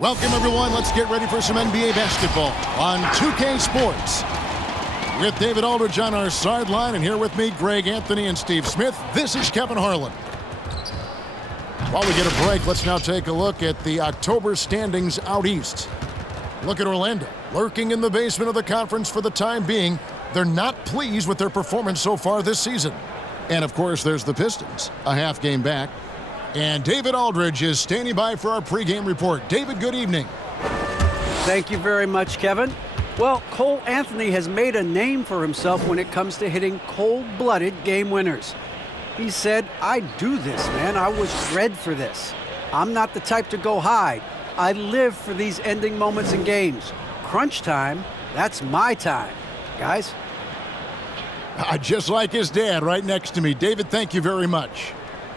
Welcome, everyone. Let's get ready for some NBA basketball on 2K Sports. With David Aldridge on our sideline, and here with me, Greg Anthony and Steve Smith, this is Kevin Harlan. While we get a break, let's now take a look at the October standings out east. Look at Orlando, lurking in the basement of the conference for the time being. They're not pleased with their performance so far this season. And, of course, there's the Pistons, a half game back. And David Aldridge is standing by for our pregame report. David, good evening. Thank you very much, Kevin. Well, Cole Anthony has made a name for himself when it comes to hitting cold-blooded game winners. He said, "I do this, man. I was bred for this. I'm not the type to go hide. I live for these ending moments in games. Crunch time, that's my time." Guys? Just like his dad right next to me. David, thank you very much.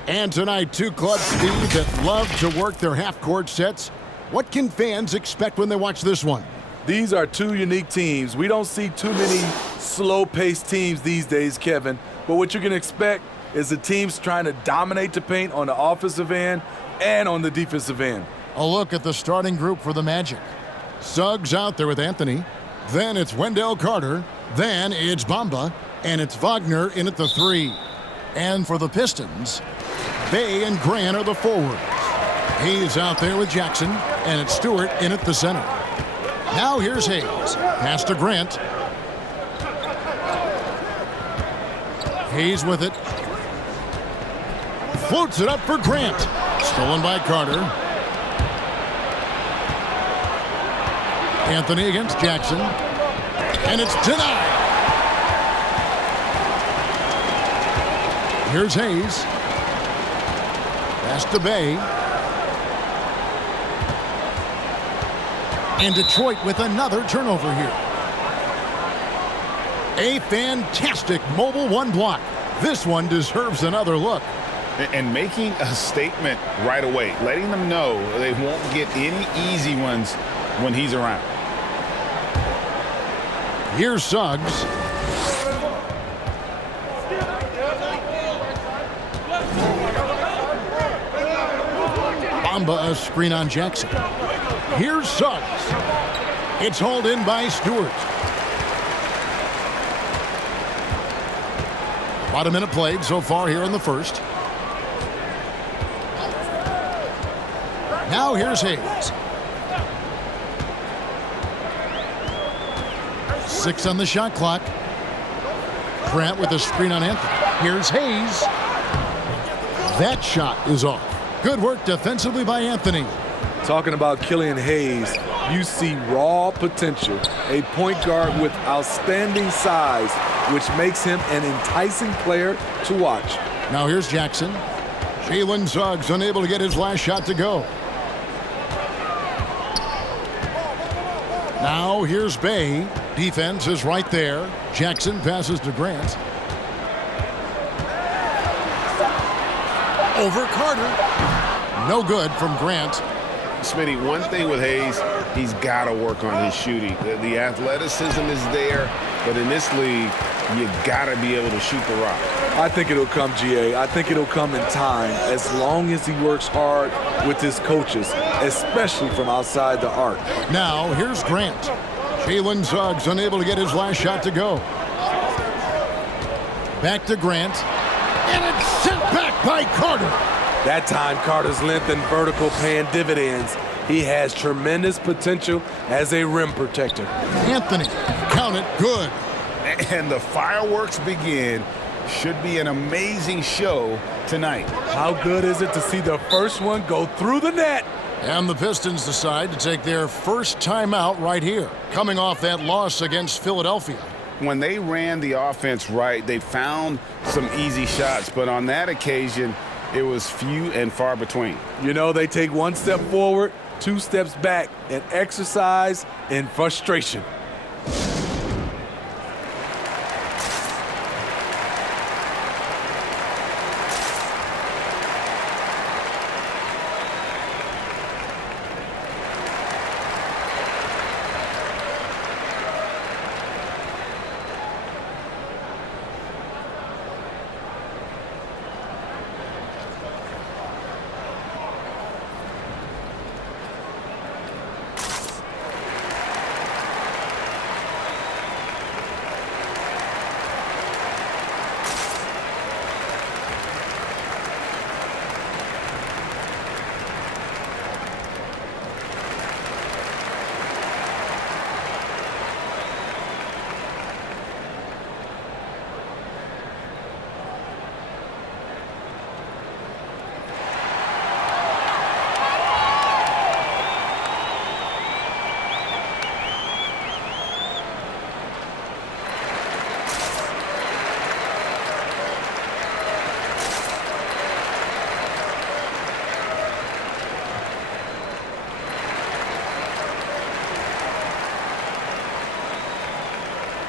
And tonight, two clubs, Steve, that love to work their half-court sets. What can fans expect when they watch this one? These are two unique teams. We don't see too many slow-paced teams these days, Kevin. But what you're going to expect is the teams trying to dominate the paint on the offensive end and on the defensive end. A look at the starting group for the Magic. Suggs out there with Anthony. Then it's Wendell Carter. Then it's Bamba. And it's Wagner in at the three. And for the Pistons, Bay and Grant are the forwards. Hayes out there with Jackson, and it's Stewart in at the center. Now here's Hayes. Pass to Grant. Hayes with it. Floats it up for Grant. Stolen by Carter. Anthony against Jackson. And it's denied. Here's Hayes. Pass to Bay. And Detroit with another turnover here. A fantastic mobile one block. This one deserves another look. And making a statement right away, letting them know they won't get any easy ones when he's around. Here's Suggs. Bamba, a screen on Jackson. Here's Suggs. It's hauled in by Stewart. About a minute played so far here in the first. Now here's Hayes. 6 on the shot clock. Grant with a screen on Anthony. Here's Hayes. That shot is off. Good work defensively by Anthony. Talking about Killian Hayes, you see raw potential. A point guard with outstanding size, which makes him an enticing player to watch. Now here's Jackson. Jalen Suggs unable to get his last shot to go. Now here's Bay. Defense is right there. Jackson passes to Grant. Over Carter. No good from Grant. Smitty, one thing with Hayes, he's got to work on his shooting. The athleticism is there, but in this league, you got to be able to shoot the rock. I think it'll come, GA. I think it'll come in time as long as he works hard with his coaches, especially from outside the arc. Now, here's Grant. Jalen Suggs unable to get his last shot to go. Back to Grant. And it's sent back by Carter. That time, Carter's length and vertical paying dividends. He has tremendous potential as a rim protector. Anthony, count it, good. And the fireworks begin. Should be an amazing show tonight. How good is it to see the first one go through the net? And the Pistons decide to take their first timeout right here, coming off that loss against Philadelphia. When they ran the offense right, they found some easy shots, but on that occasion, it was few and far between. You know, they take one step forward, 2 steps back, and exercise in frustration.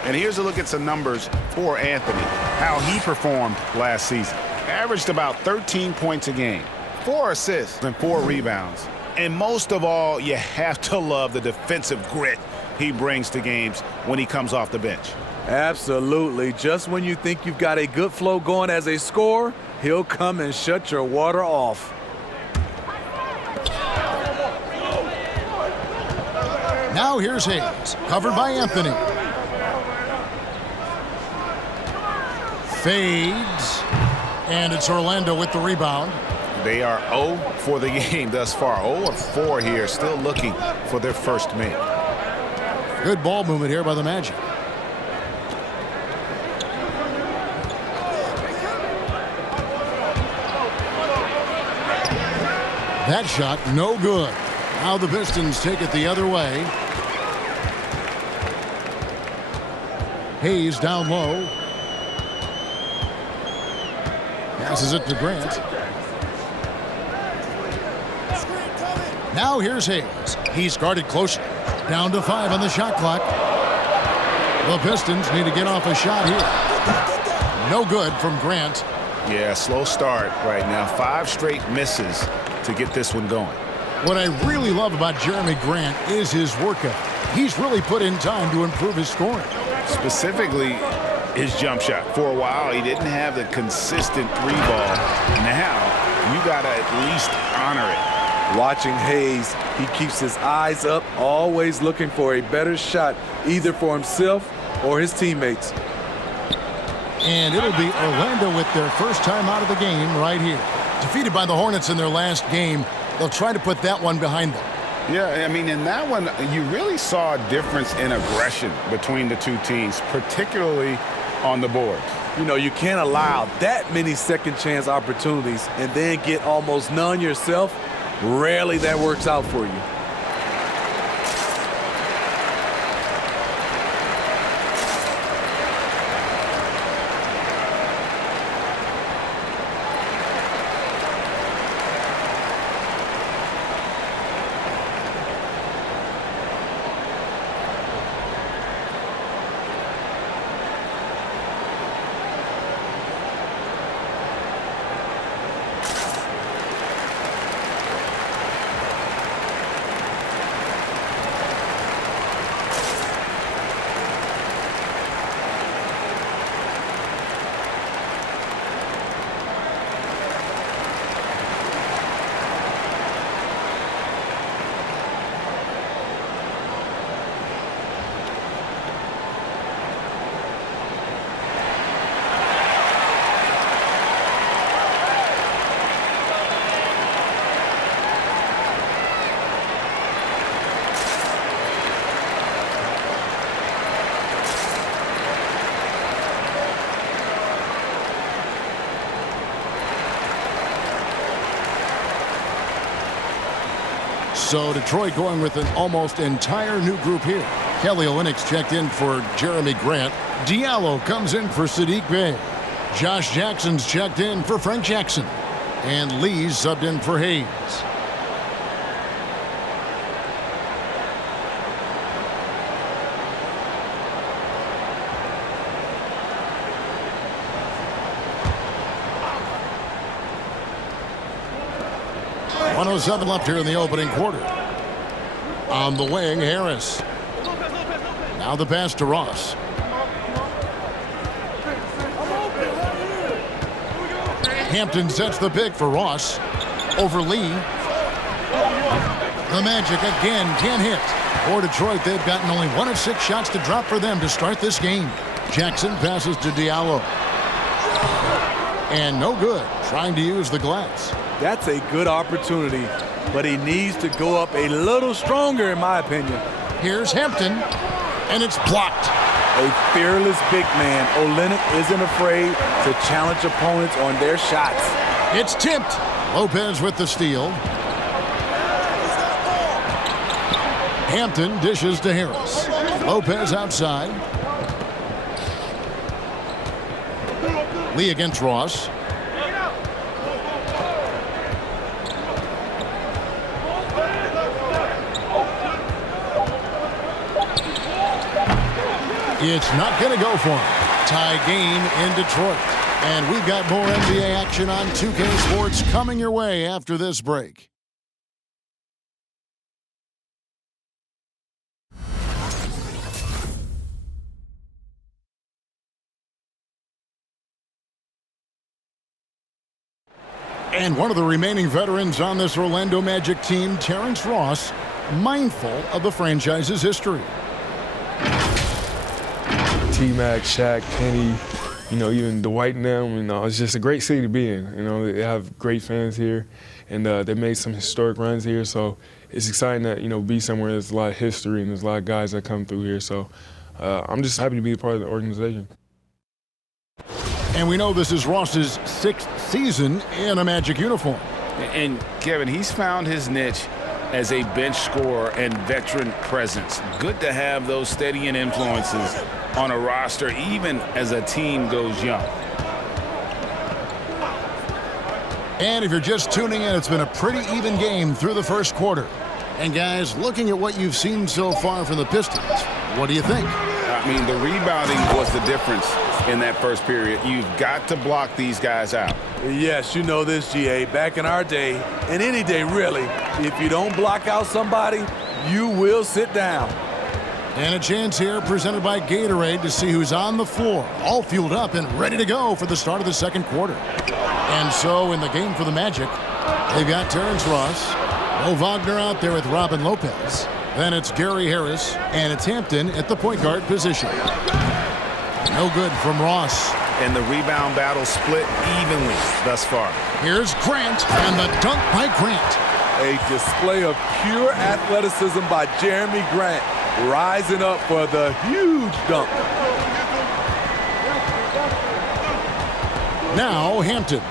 And here's a look at some numbers for Anthony, how he performed last season. Averaged about 13 points a game, 4 assists and 4 rebounds. And most of all, you have to love the defensive grit he brings to games when he comes off the bench. Absolutely. Just when you think you've got a good flow going as a scorer, he'll come and shut your water off. Now here's Hayes, covered by Anthony. Fades, and it's Orlando with the rebound. They are 0 for the game thus far. 0 of 4 here, still looking for their first make. Good ball movement here by the Magic. That shot, no good. Now the Pistons take it the other way. Hayes down low. Passes it to Grant. Now here's Hayes. He's guarded closely. Down to 5 on the shot clock. The Pistons need to get off a shot here. No good from Grant. Yeah, slow start right now. 5 straight misses to get this one going. What I really love about Jeremy Grant is his work ethic. He's really put in time to improve his scoring. Specifically, his jump shot. For a while, he didn't have the consistent 3-ball. Now, you got to at least honor it. Watching Hayes, he keeps his eyes up, always looking for a better shot, either for himself or his teammates. And it'll be Orlando with their first time out of the game right here. Defeated by the Hornets in their last game, they'll try to put that one behind them. Yeah, I mean, in that one, you really saw a difference in aggression between the two teams, particularly on the boards. You know, you can't allow that many second chance opportunities and then get almost none yourself. Rarely that works out for you. So Detroit going with an almost entire new group here. Kelly Olynyk's checked in for Jeremy Grant. Diallo comes in for Sadiq Bey. Josh Jackson's checked in for Frank Jackson. And Lee's subbed in for Hayes. .107 left here in the opening quarter. On the wing, Harris. Now the pass to Ross. Hampton sets the pick for Ross. Over Lee. The Magic again can't hit. For Detroit, they've gotten only 1 of 6 shots to drop for them to start this game. Jackson passes to Diallo. And no good, trying to use the glass. That's a good opportunity, but he needs to go up a little stronger, in my opinion. Here's Hampton, and it's blocked. A fearless big man. Olynyk isn't afraid to challenge opponents on their shots. It's tipped. Lopez with the steal. Hampton dishes to Harris. Lopez outside. Lee against Ross. It's not going to go for him. Tie game in Detroit. And we've got more NBA action on 2K Sports coming your way after this break. And one of the remaining veterans on this Orlando Magic team, Terrence Ross, mindful of the franchise's history. T-Mac, Shaq, Penny, even Dwight and them, it's just a great city to be in. They have great fans here, and they made some historic runs here, so it's exciting that, be somewhere there's a lot of history and there's a lot of guys that come through here, so I'm just happy to be a part of the organization. And we know this is Ross's 6th season in a Magic uniform. And, Kevin, he's found his niche as a bench scorer and veteran presence. Good to have those steadying influences on a roster, even as a team goes young. And if you're just tuning in, it's been a pretty even game through the first quarter. And, guys, looking at what you've seen so far from the Pistons, what do you think? I mean, the rebounding was the difference in that first period. You've got to block these guys out. Yes, you know this, GA. Back in our day, and any day really, if you don't block out somebody, you will sit down. And a chance here presented by Gatorade to see who's on the floor, all fueled up and ready to go for the start of the second quarter. And so in the game for the Magic, they've got Terrence Ross, Mo Wagner out there with Robin Lopez. Then it's Gary Harris, and it's Hampton at the point guard position. No good from Ross. And the rebound battle split evenly thus far. Here's Grant, and the dunk by Grant. A display of pure athleticism by Jeremy Grant, rising up for the huge dunk. Now Hampton.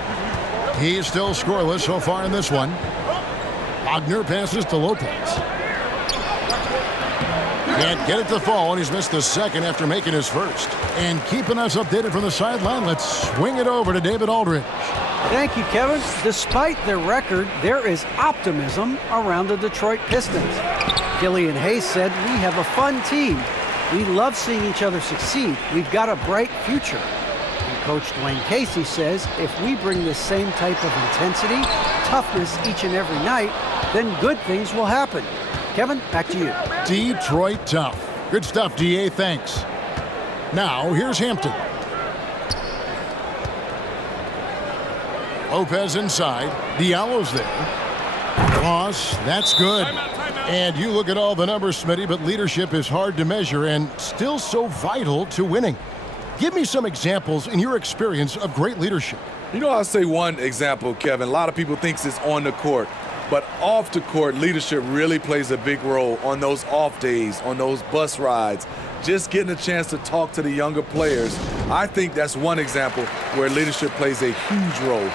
He's still scoreless so far in this one. Wagner passes to Lopez. Can't get it to fall, and he's missed the second after making his first. And keeping us updated from the sideline, let's swing it over to David Aldridge. Thank you, Kevin. Despite their record, there is optimism around the Detroit Pistons. Killian Hayes said, "We have a fun team. We love seeing each other succeed. We've got a bright future." And Coach Dwayne Casey says, if we bring this same type of intensity, toughness each and every night, then good things will happen. Kevin, back to you. Detroit tough. Good stuff, DA. Thanks. Now, here's Hampton. Lopez inside. Diallo's there. Ross, that's good. And you look at all the numbers, Smitty, but leadership is hard to measure and still so vital to winning. Give me some examples in your experience of great leadership. I'll say one example, Kevin. A lot of people think it's on the court. But off the court, leadership really plays a big role on those off days, on those bus rides, just getting a chance to talk to the younger players. I think that's one example where leadership plays a huge role.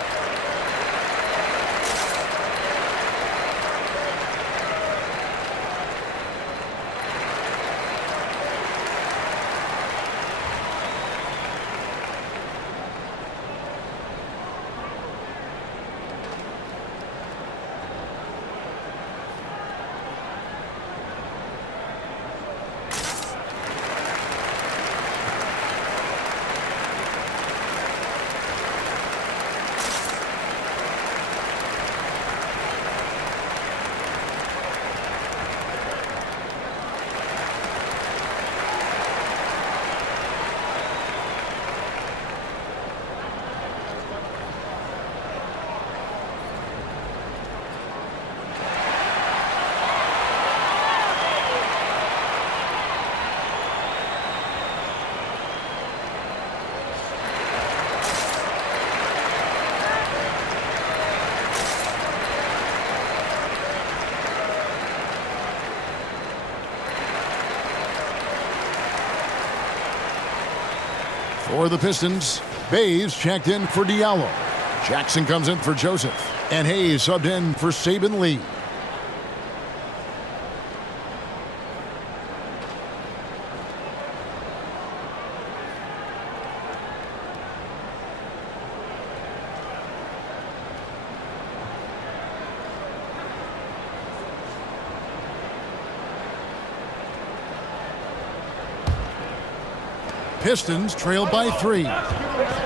For the Pistons, Bays checked in for Diallo. Jackson comes in for Joseph. And Hayes subbed in for Saban Lee. Pistons trail by 3.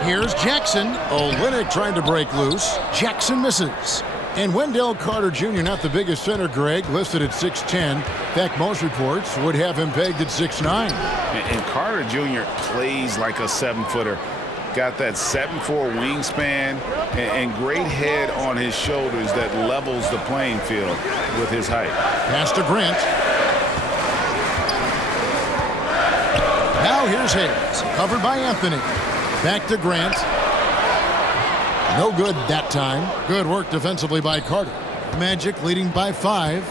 Here's Jackson. Olynyk trying to break loose. Jackson misses. And Wendell Carter Jr., not the biggest center, Greg, listed at 6'10". In fact, most reports would have him pegged at 6'9". And Carter Jr. plays like a 7-footer. Got that 7'4" wingspan and great head on his shoulders that levels the playing field with his height. Pass to Grant. Now here's Hayes, covered by Anthony. Back to Grant. No good that time. Good work defensively by Carter. Magic leading by 5.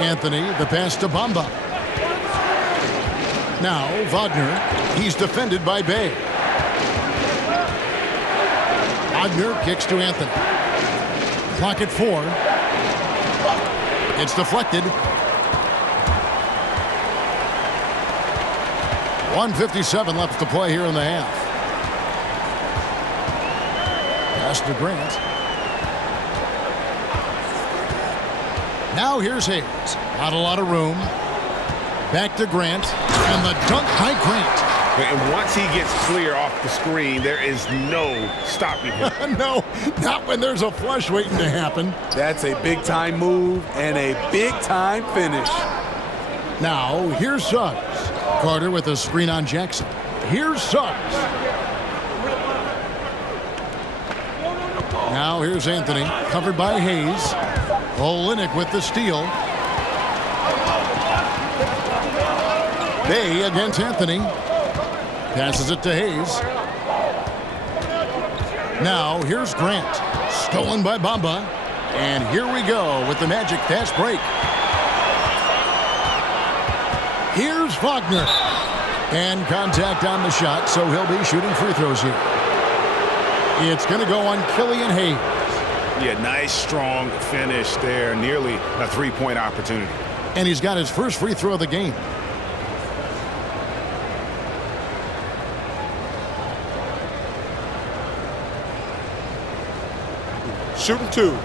Anthony, the pass to Bamba. Now Wagner. He's defended by Bay. Wagner kicks to Anthony. Clock at 4. It's deflected. 1:57 left to play here in the half. Pass to Grant. Now here's Hayes. Not a lot of room. Back to Grant. And the dunk by Grant. And once he gets clear off the screen, there is no stopping him. No, not when there's a flush waiting to happen. That's a big-time move and a big-time finish. Now, here's Suggs. Carter with a screen on Jackson. Here's Suggs. Now, here's Anthony, covered by Hayes. Olynyk with the steal. Bay against Anthony. Passes it to Hayes. Now, here's Grant. Stolen by Bamba. And here we go with the Magic fast break. Here's Wagner. And contact on the shot, so he'll be shooting free throws here. It's going to go on Killian Hayes. Yeah, nice, strong finish there. Nearly a three-point opportunity. And he's got his first free throw of the game. Shooting 2.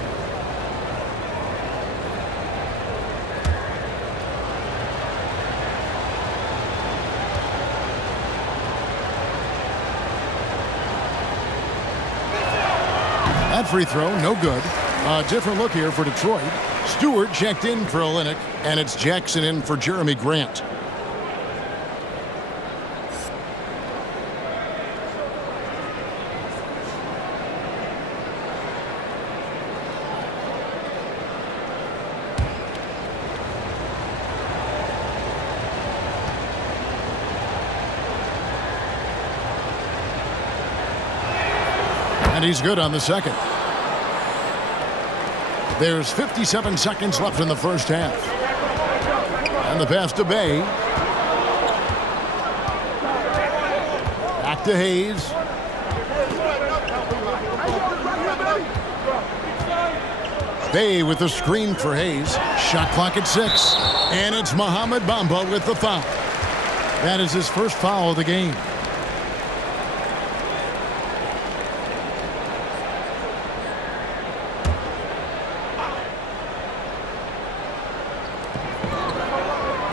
That free throw, no good. A different look here for Detroit. Stewart checked in for Olynyk, and it's Jackson in for Jeremy Grant. And he's good on the second. There's 57 seconds left in the first half. And the pass to Bay. Back to Hayes. Bay with the screen for Hayes. Shot clock at 6. And it's Mohamed Bamba with the foul. That is his first foul of the game.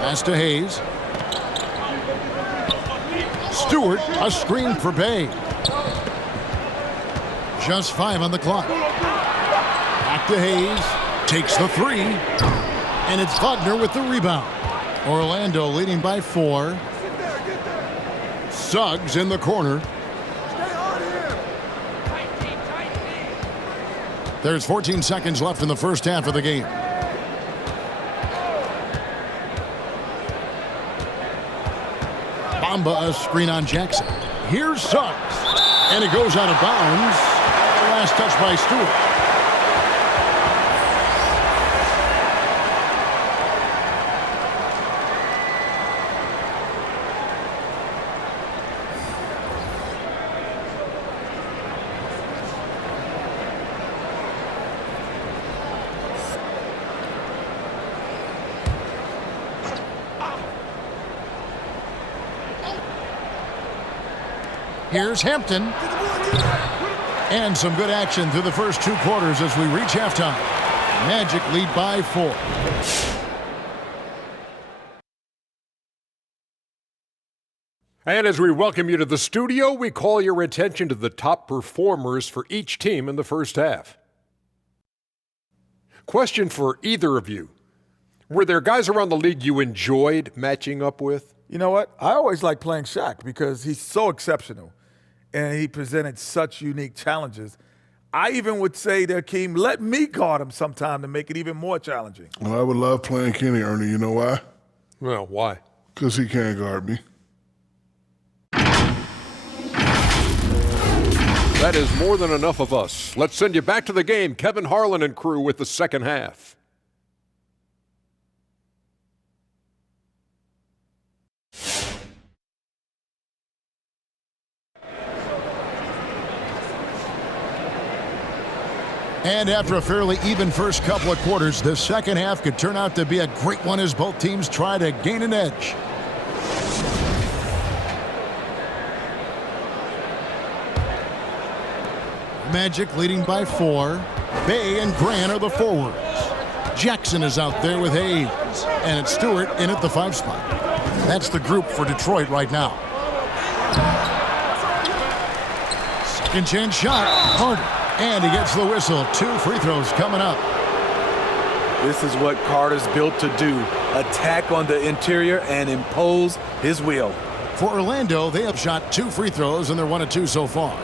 Pass to Hayes. Stewart, a screen for Bay. Just 5 on the clock. Back to Hayes. Takes the 3. And it's Wagner with the rebound. Orlando leading by 4. Suggs in the corner. There's 14 seconds left in the first half of the game. Bamba, a screen on Jackson. Here's Suggs. And it goes out of bounds. Last touch by Stewart. Here's Hampton. And some good action through the first 2 quarters as we reach halftime. Magic lead by 4. And as we welcome you to the studio, we call your attention to the top performers for each team in the first half. Question for either of you. Were there guys around the league you enjoyed matching up with? You know what? I always like playing Shaq because he's so exceptional, and he presented such unique challenges. I even would say to Akeem, let me guard him sometime to make it even more challenging. Well, I would love playing Kenny, Ernie. You know why? Well, why? Because he can't guard me. That is more than enough of us. Let's send you back to the game. Kevin Harlan and crew with the second half. And after a fairly even first couple of quarters, the second half could turn out to be a great one as both teams try to gain an edge. Magic leading by 4. Bay and Grant are the forwards. Jackson is out there with Hayes. And it's Stewart in at the 5 spot. That's the group for Detroit right now. Second chance shot. Carter. And he gets the whistle. 2 free throws coming up. This is what Carter's built to do. Attack on the interior and impose his will. For Orlando, they have shot 2 free throws, and they're 1 of 2 so far.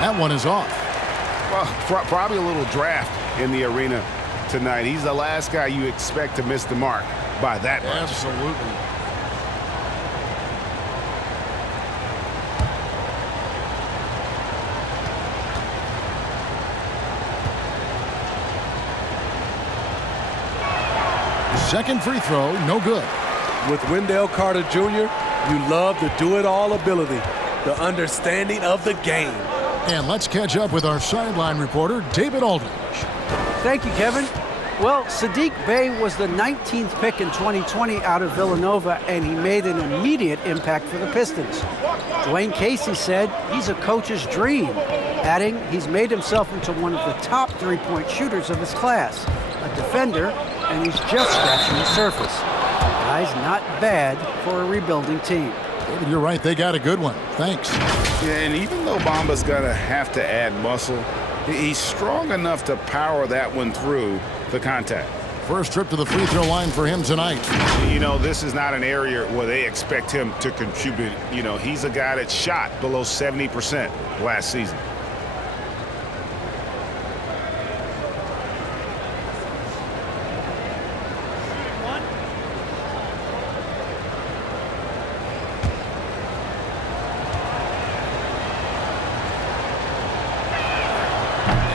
That one is off. Well, probably a little draft in the arena tonight. He's the last guy you expect to miss the mark by that much. Absolutely. Second free throw, no good. With Wendell Carter Jr., you love the do-it-all ability, the understanding of the game. And let's catch up with our sideline reporter, David Aldridge. Thank you, Kevin. Well, Sadiq Bey was the 19th pick in 2020 out of Villanova, and he made an immediate impact for the Pistons. Dwayne Casey said he's a coach's dream, adding he's made himself into one of the top three-point shooters of his class, a defender, and he's just scratching the surface. Guy's not bad for a rebuilding team. David, you're right. They got a good one. Thanks. Yeah, and even though Bamba's going to have to add muscle, he's strong enough to power that one through the contact. First trip to the free throw line for him tonight. You know, this is not an area where they expect him to contribute. You know, he's a guy that shot below 70% last season.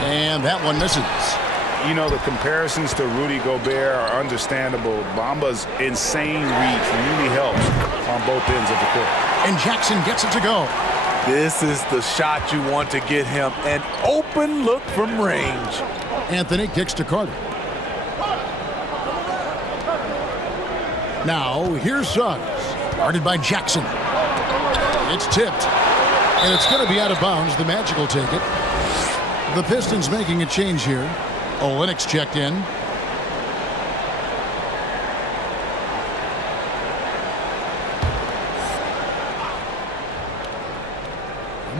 And that one misses. You know, the comparisons to Rudy Gobert are understandable. Bamba's insane reach really helps on both ends of the court. And Jackson gets it to go. This is the shot you want to get him, an open look from range. Anthony kicks to Carter. Now, here's Suggs. Guarded by Jackson. It's tipped. And it's going to be out of bounds. The Magic will take it. The Pistons making a change here. Olynyk checked in.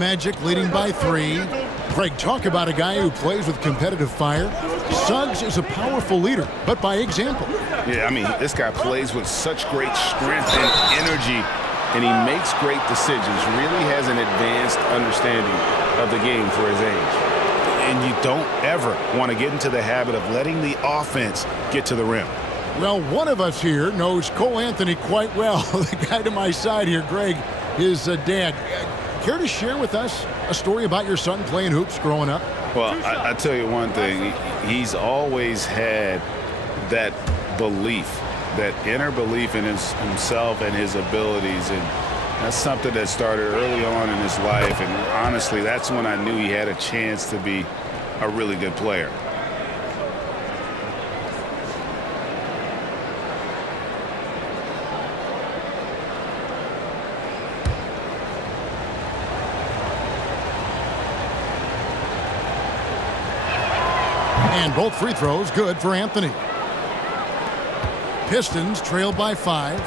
Magic leading by 3. Craig, talk about a guy who plays with competitive fire. Suggs is a powerful leader, but by example. Yeah, I mean, this guy plays with such great strength and energy, and he makes great decisions. Really has an advanced understanding of the game for his age. And you don't ever want to get into the habit of letting the offense get to the rim. Well, one of us here knows Cole Anthony quite well. The guy to my side here, Greg, his dad. Care to share with us a story about your son playing hoops growing up? Well, I tell you one thing. He's always had that belief, that inner belief in himself and his abilities. And that's something that started early on in his life. And honestly, that's when I knew he had a chance to be a really good player. And both free throws good for Anthony. Pistons trail by 5.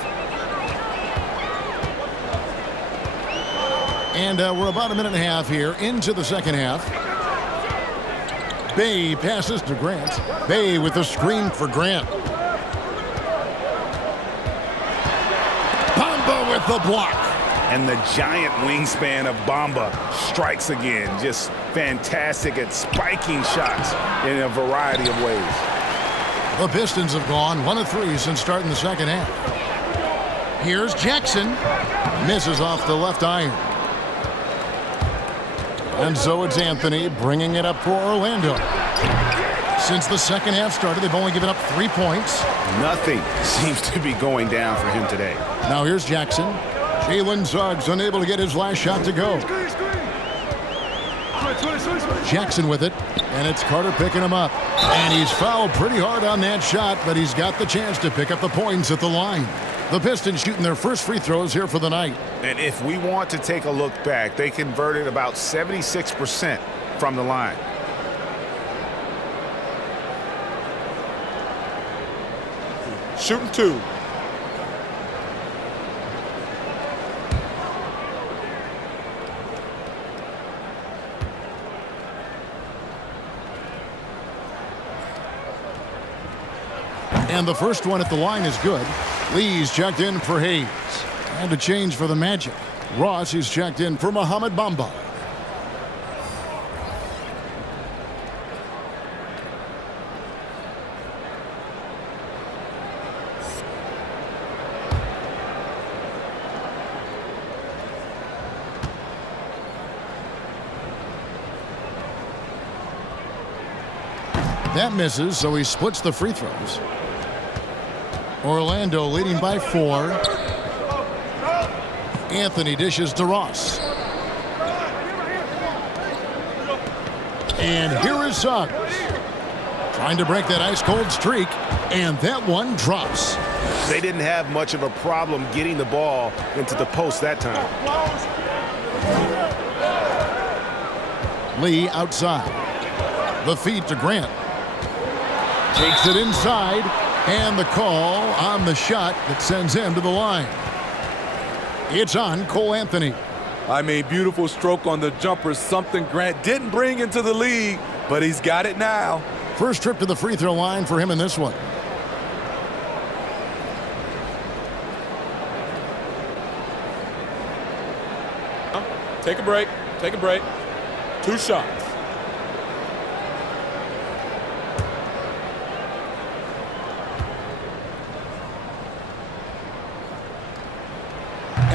And we're about a minute and a half here into the second half. Bay passes to Grant. Bay with the screen for Grant. Bamba with the block. And the giant wingspan of Bamba strikes again. Just fantastic at spiking shots in a variety of ways. The Pistons have gone 1 of 3 since starting the second half. Here's Jackson. Misses off the left iron. And so it's Anthony bringing it up for Orlando. Since the second half started, they've only given up 3 points. Nothing seems to be going down for him today. Now here's Jackson. Jalen Suggs unable to get his last shot to go. Jackson with it, and it's Carter picking him up. And he's fouled pretty hard on that shot, but he's got the chance to pick up the points at the line. The Pistons shooting their first free throws here for the night. And if we want to take a look back, they converted about 76% from the line. Shooting 2. And the first one at the line is good. Lee's checked in for Hayes. And a change for the Magic. Ross is checked in for Mohamed Bamba. That misses, so he splits the free throws. Orlando leading by 4. Anthony dishes to Ross. And here is Suggs. Trying to break that ice-cold streak, and that one drops. They didn't have much of a problem getting the ball into the post that time. Lee outside. The feed to Grant. Takes it inside, and the call on the shot that sends him to the line. It's on Cole Anthony. I mean, beautiful stroke on the jumper, something Grant didn't bring into the league, but he's got it now. First trip to the free throw line for him in this one. Take a break. Take a break. 2 shots.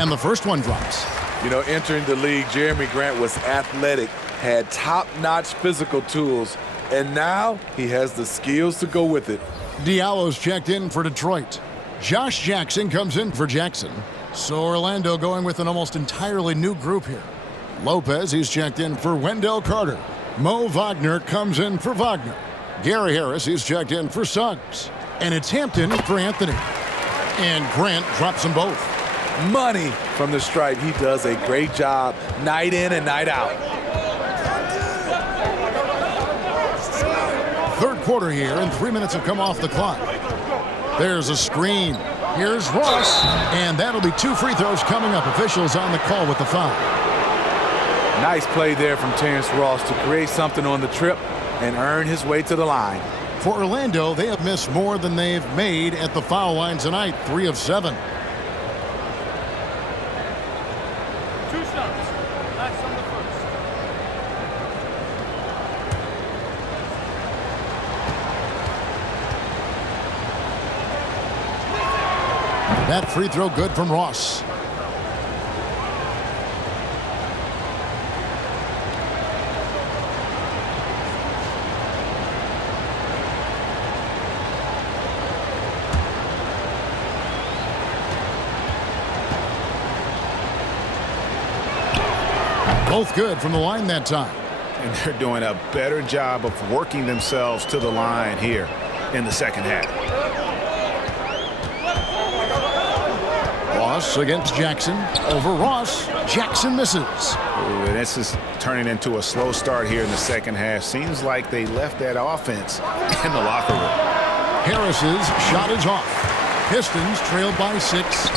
And the first one drops. You know, entering the league, Jeremy Grant was athletic, had top-notch physical tools, and now he has the skills to go with it. Diallo's checked in for Detroit. Josh Jackson comes in for Jackson. So Orlando going with an almost entirely new group here. Lopez, he's checked in for Wendell Carter. Mo Wagner comes in for Wagner. Gary Harris, he's checked in for Suggs. And it's Hampton for Anthony. And Grant drops them both. Money from the stripe. He does a great job night in and night out. Third quarter here, and 3 minutes have come off the clock. There's a screen. Here's Ross, and that'll be 2 free throws coming up. Officials on the call with the foul. Nice play there from Terrence Ross to create something on the trip and earn his way to the line. For Orlando, they have missed more than they've made at the foul line tonight, 3 of 7. That free throw good from Ross. Both good from the line that time. And they're doing a better job of working themselves to the line here in the second half. Ross against Jackson. Over Ross. Jackson misses. Ooh, and this is turning into a slow start here in the second half. Seems like they left that offense in the locker room. Harris's shot is off. Pistons trailed by 6.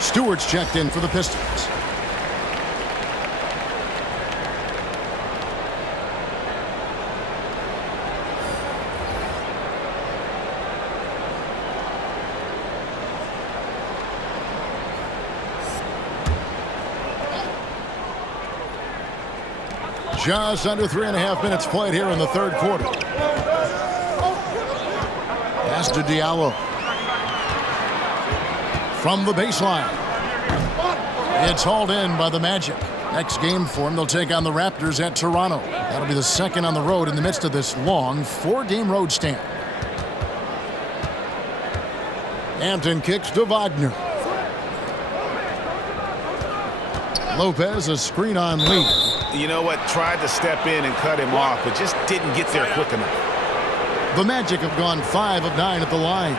Stewart's checked in for the Pistons. Just under 3.5 minutes played here in the third quarter. Pass to Diallo. From the baseline. It's hauled in by the Magic. Next game for them, they'll take on the Raptors at Toronto. That'll be the second on the road in the midst of this long 4-game road stand. Hampton kicks to Wagner. Lopez, a screen on Lee. You know what? Tried to step in and cut him off, but just didn't get there quick enough. The Magic have gone 5 of 9 at the line.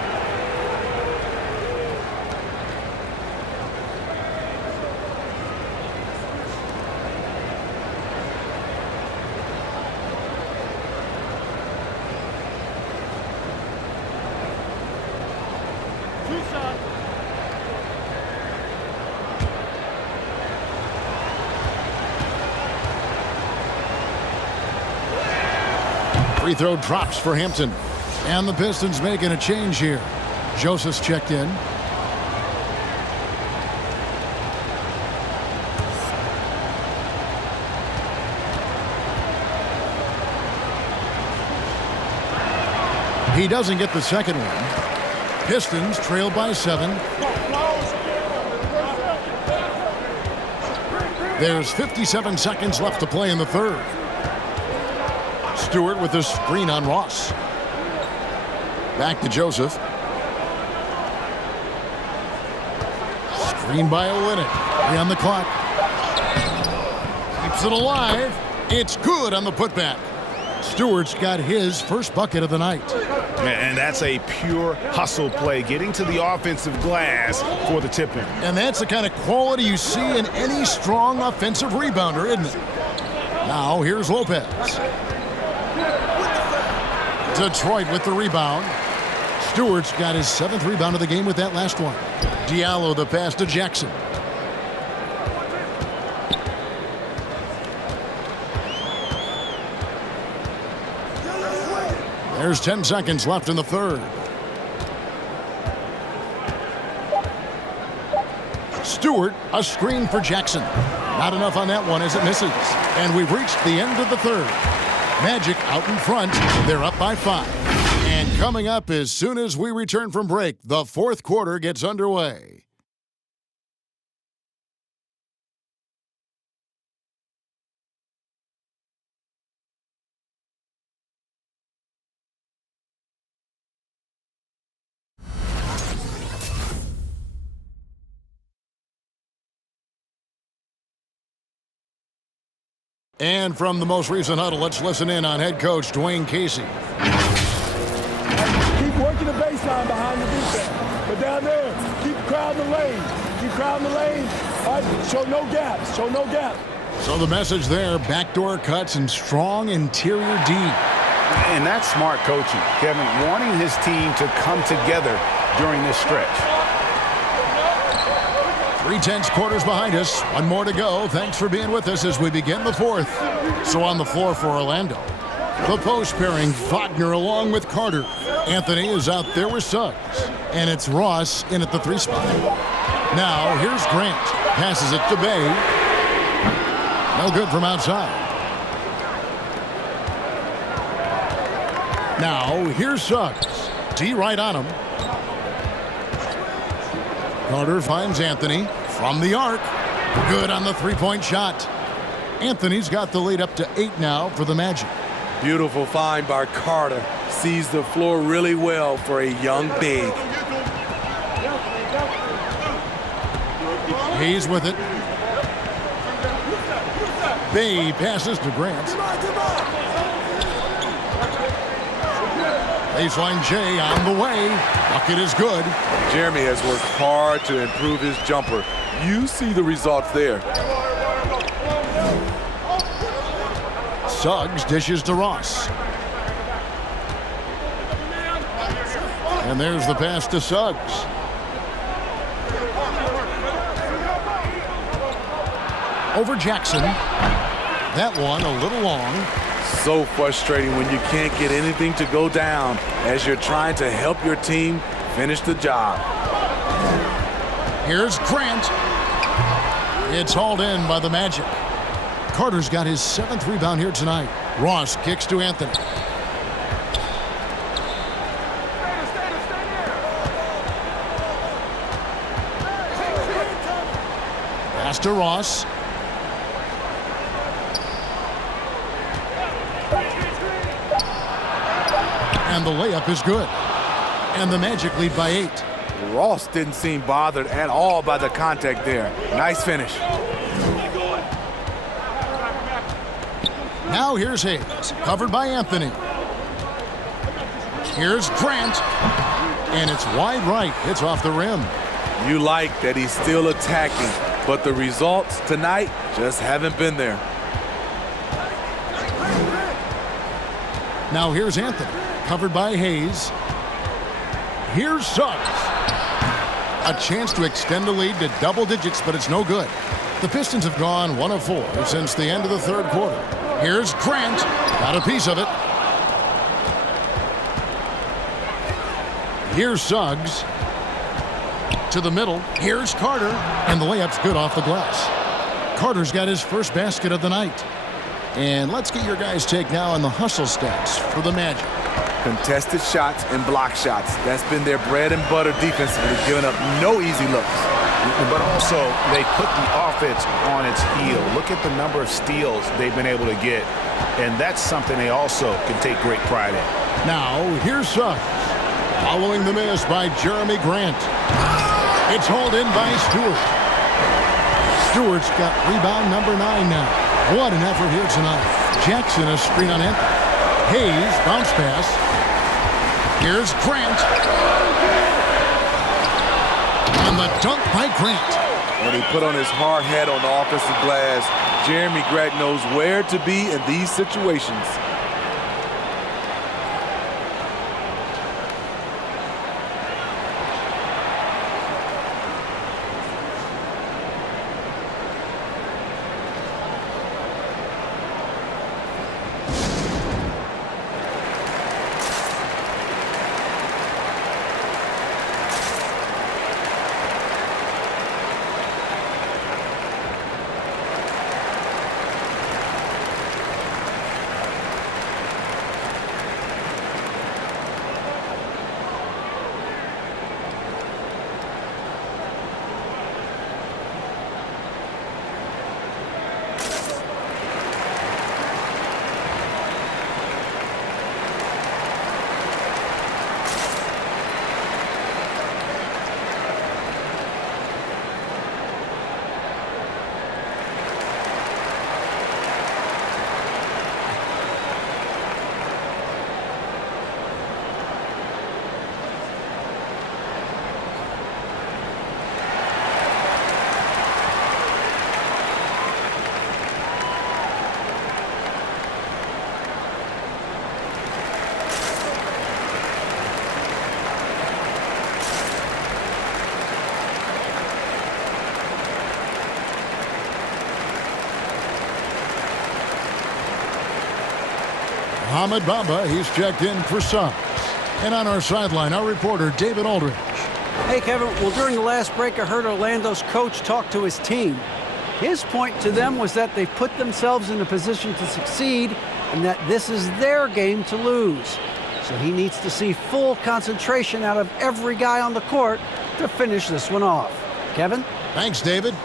Free throw drops for Hampton. And the Pistons making a change here. Joseph's checked in. He doesn't get the second one. Pistons trail by 7. There's 57 seconds left to play in the third. Stewart with the screen on Ross. Back to Joseph. Screen by Olynyk. 3 on the clock. Keeps it alive. It's good on the putback. Stewart's got his first bucket of the night. And that's a pure hustle play, getting to the offensive glass for the tip-in. And that's the kind of quality you see in any strong offensive rebounder, isn't it? Now here's Lopez. Detroit with the rebound. Stewart's got his 7th rebound of the game with that last one. Diallo the pass to Jackson. There's 10 seconds left in the third. Stewart, a screen for Jackson. Not enough on that one as it misses. And we've reached the end of the third. Magic out in front. They're up by 5. And coming up as soon as we return from break, the fourth quarter gets underway. And from the most recent huddle, let's listen in on head coach Dwayne Casey. Keep working the baseline behind the defense. But down there, keep crowding the lane. Keep crowding the lane. All right, show no gaps. Show no gaps. So the message there, backdoor cuts and strong interior D. And that's smart coaching, Kevin, wanting his team to come together during this stretch. 3/10 quarters behind us. One more to go. Thanks for being with us as we begin the fourth. So on the floor for Orlando, the post pairing Wagner along with Carter. Anthony is out there with Suggs. And it's Ross in at the 3 spot. Now here's Grant. Passes it to Bay. No good from outside. Now here's Suggs. D right on him. Carter finds Anthony from the arc. Good on the 3-point shot. Anthony's got the lead up to 8 now for the Magic. Beautiful find by Carter. Sees the floor really well for a young big. He's with it. Bay passes to Grant. Baseline J on the way. Bucket is good. Jeremy has worked hard to improve his jumper. You see the results there. Suggs dishes to Ross. And there's the pass to Suggs. Over Jackson. That one a little long. So frustrating when you can't get anything to go down as you're trying to help your team finish the job. Here's Grant. It's hauled in by the Magic. Carter's got his 7th rebound here tonight. Ross kicks to Anthony. Pass to Ross. And the layup is good. And the Magic lead by 8. Ross didn't seem bothered at all by the contact there. Nice finish. Now here's Hayes, covered by Anthony. Here's Grant, and it's wide right. It's off the rim. You like that he's still attacking, but the results tonight just haven't been there. Now here's Anthony, covered by Hayes. Here's Suggs. A chance to extend the lead to double digits, but it's no good. The Pistons have gone 1 of 4 since the end of the 3rd quarter. Here's Grant. Got a piece of it. Here's Suggs. To the middle. Here's Carter. And the layup's good off the glass. Carter's got his first basket of the night. And let's get your guys' take now on the hustle stats for the Magic. Contested shots and block shots. That's been their bread and butter defensively, giving up no easy looks. But also, they put the offense on its heel. Look at the number of steals they've been able to get. And that's something they also can take great pride in. Now, here's Suggs. Following the miss by Jeremy Grant. It's hauled in by Stewart. Stewart's got rebound number 9 now. What an effort here tonight. Jackson a screen on Anthony. Hayes, bounce pass. Here's Grant. And the dunk by Grant. When he put on his hard hat on the offensive glass, Jeremy Grant knows where to be in these situations. Ahmed Bamba, he's checked in for Suggs. And on our sideline, our reporter, David Aldridge. Hey, Kevin. Well, during the last break, I heard Orlando's coach talk to his team. His point to them was that they've put themselves in a position to succeed and that this is their game to lose. So he needs to see full concentration out of every guy on the court to finish this one off. Kevin? Thanks, David.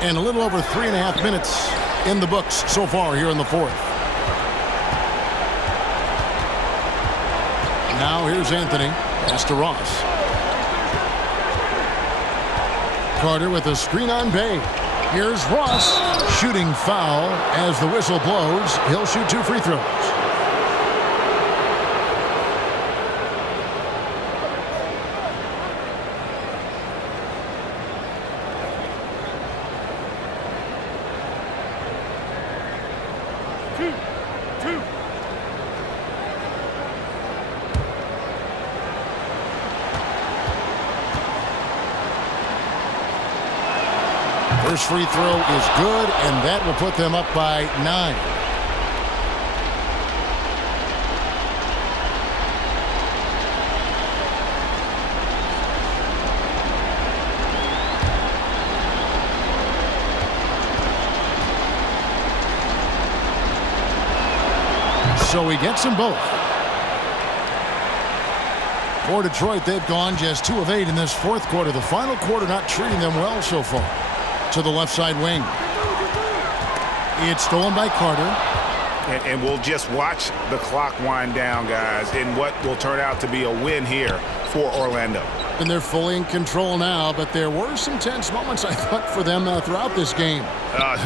And a little over 3.5 minutes in the books so far here in the 4th. Now here's Anthony. Pass to Ross. Carter with a screen on Bay. Here's Ross. Shooting foul as the whistle blows. He'll shoot 2 free throws. First free throw is good, and that will put them up by 9. So he gets them both. For Detroit, they've gone just 2 of 8 in this fourth quarter. The final quarter not treating them well so far. To the left side wing. It's stolen by Carter. And we'll just watch the clock wind down, guys, in what will turn out to be a win here for Orlando. And they're fully in control now, but there were some tense moments, I thought, for them throughout this game.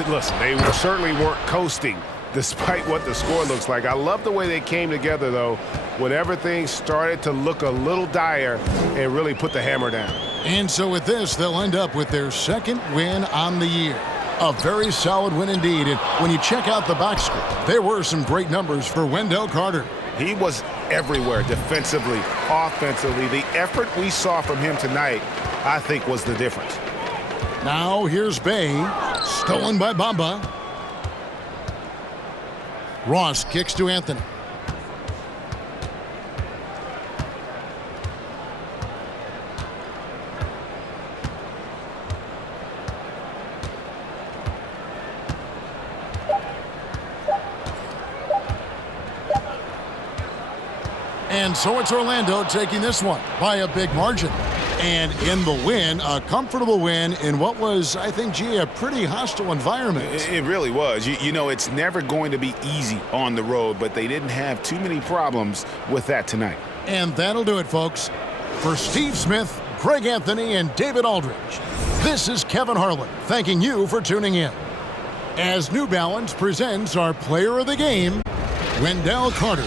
Listen, they certainly weren't coasting despite what the score looks like. I love the way they came together, though, when everything started to look a little dire and really put the hammer down. And so with this, they'll end up with their second win on the year. A very solid win indeed. And when you check out the box score, there were some great numbers for Wendell Carter. He was everywhere defensively, offensively. The effort we saw from him tonight, I think, was the difference. Now here's Bay. Stolen by Bamba. Ross kicks to Anthony. And so it's Orlando taking this one by a big margin. And in the win, a comfortable win in what was, I think, a pretty hostile environment. It really was. You know, it's never going to be easy on the road, but they didn't have too many problems with that tonight. And that'll do it, folks. For Steve Smith, Greg Anthony, and David Aldridge, this is Kevin Harlan thanking you for tuning in. As New Balance presents our player of the game, Wendell Carter.